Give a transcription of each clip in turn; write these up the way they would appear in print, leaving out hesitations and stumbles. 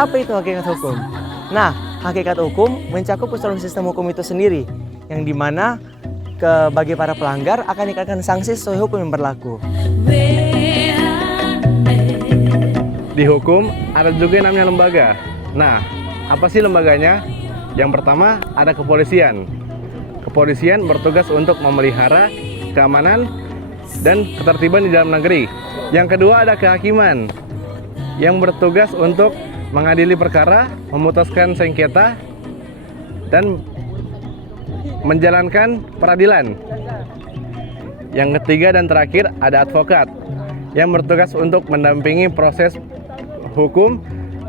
apa itu hakikat hukum? Nah, hakikat hukum mencakup keseluruhan sistem hukum itu sendiri, yang dimana bagi para pelanggar akan dikenakan sanksi sesuai hukum yang berlaku. Di hukum ada juga yang namanya lembaga. Nah, apa sih lembaganya? Yang pertama ada kepolisian. Kepolisian bertugas untuk memelihara keamanan dan ketertiban di dalam negeri. Yang kedua ada kehakiman, yang bertugas untuk mengadili perkara, memutuskan sengketa, dan menjalankan peradilan. Yang ketiga dan terakhir ada advokat, yang bertugas untuk mendampingi proses hukum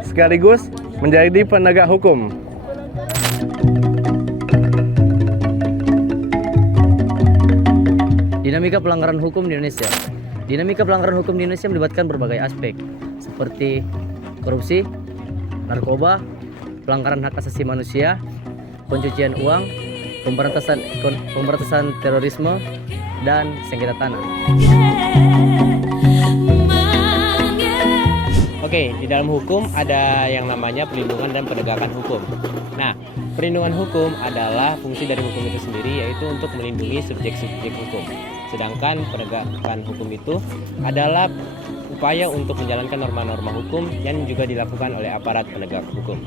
sekaligus menjadi penegak hukum. Dinamika pelanggaran hukum di Indonesia. Dinamika pelanggaran hukum di Indonesia melibatkan berbagai aspek, seperti korupsi, narkoba, pelanggaran hak asasi manusia, pencucian uang, pemberantasan terorisme, dan sengketa tanah. Oke, di dalam hukum ada yang namanya perlindungan dan penegakan hukum. Nah, perlindungan hukum adalah fungsi dari hukum itu sendiri, yaitu untuk melindungi subjek-subjek hukum. Sedangkan penegakan hukum itu adalah upaya untuk menjalankan norma-norma hukum yang juga dilakukan oleh aparat penegak hukum.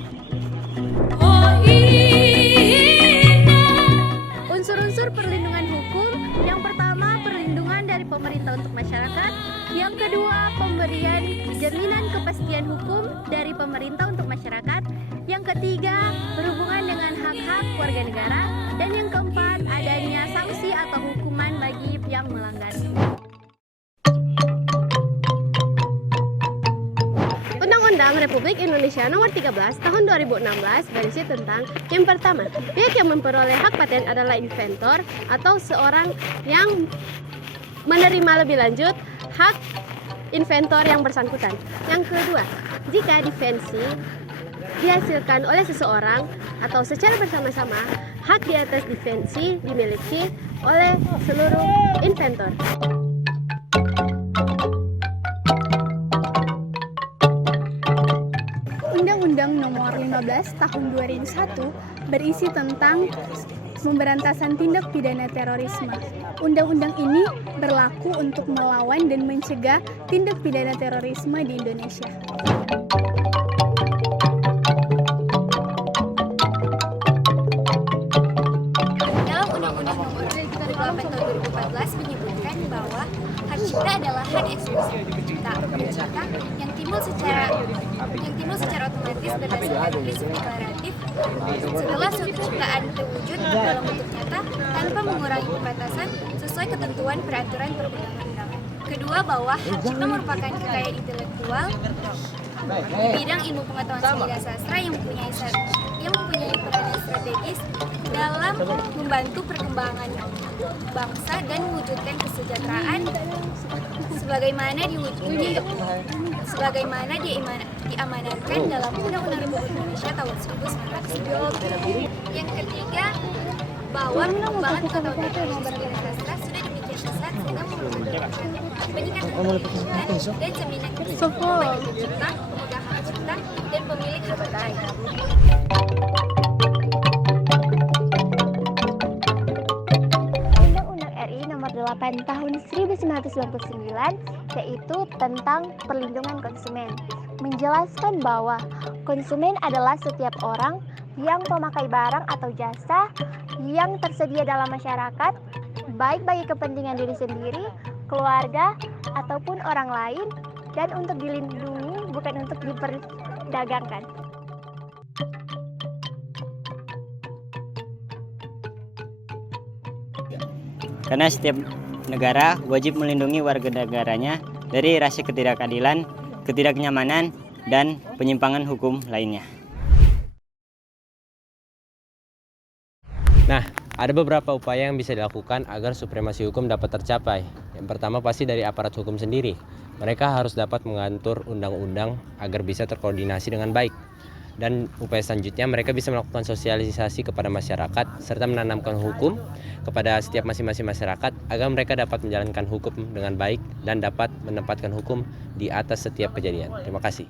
Unsur-unsur perlindungan hukum, yang pertama perlindungan dari pemerintah untuk masyarakat, yang kedua pemberian jaminan kepastian hukum dari pemerintah untuk masyarakat, yang ketiga berhubungan dengan hak-hak warga negara, dan yang keempat adanya sanksi atau hukuman bagi yang melanggar. Undang-Undang Republik Indonesia Nomor 13 Tahun 2016 berisi tentang yang pertama, pihak yang memperoleh hak paten adalah inventor atau seorang yang menerima lebih lanjut hak inventor yang bersangkutan. Yang kedua, jika invensi dihasilkan oleh seseorang atau secara bersama-sama, hak di atas invensi dimiliki oleh seluruh inventor. Undang-Undang Nomor 15 Tahun 2001 berisi tentang pemberantasan tindak pidana terorisme. Undang-undang ini berlaku untuk melawan dan mencegah tindak pidana terorisme di Indonesia. Dalam Undang-Undang Nomor 38 Tahun 2014 menyebutkan bahwa hak cipta adalah hak eksklusif pencipta yang timbul secara otomatis berdasarkan prinsip deklaratif setelah suatu ciptaan terwujud dalam bentuk nyata tanpa mengurangi pembatasan sesuai ketentuan peraturan perundang-undangan. Kedua, bahwa hak cipta merupakan kekayaan intelektual di bidang ilmu pengetahuan seni dan sastra yang mempunyai peranan strategis dalam membantu perkembangan bangsa dan mewujudkan kesejahteraan sebagaimana diamanatkan dalam Undang-Undang Republik Indonesia tahun 1990. Yang ketiga, bahwa perkembangan pengetahuan teknologi dan sastra sudah demikian pesat sehingga memerlukan peningkatan pengetahuan dan jaminan keseimbangan bagi pencipta, pemegang hak cipta, dan pemilik hak karya. Undang-Undang RI Nomor 8 Tahun 1999 yaitu tentang perlindungan konsumen, menjelaskan bahwa konsumen adalah setiap orang yang memakai barang atau jasa yang tersedia dalam masyarakat, baik bagi kepentingan diri sendiri, keluarga, ataupun orang lain, dan untuk dilindungi bukan untuk diperdagangkan. Karena setiap negara wajib melindungi warga negaranya dari rasa ketidakadilan, ketidaknyamanan, dan penyimpangan hukum lainnya. Nah, ada beberapa upaya yang bisa dilakukan agar supremasi hukum dapat tercapai. Yang pertama pasti dari aparat hukum sendiri. Mereka harus dapat mengatur undang-undang agar bisa terkoordinasi dengan baik. Dan upaya selanjutnya mereka bisa melakukan sosialisasi kepada masyarakat serta menanamkan hukum kepada setiap masing-masing masyarakat agar mereka dapat menjalankan hukum dengan baik dan dapat menempatkan hukum di atas setiap kejadian. Terima kasih.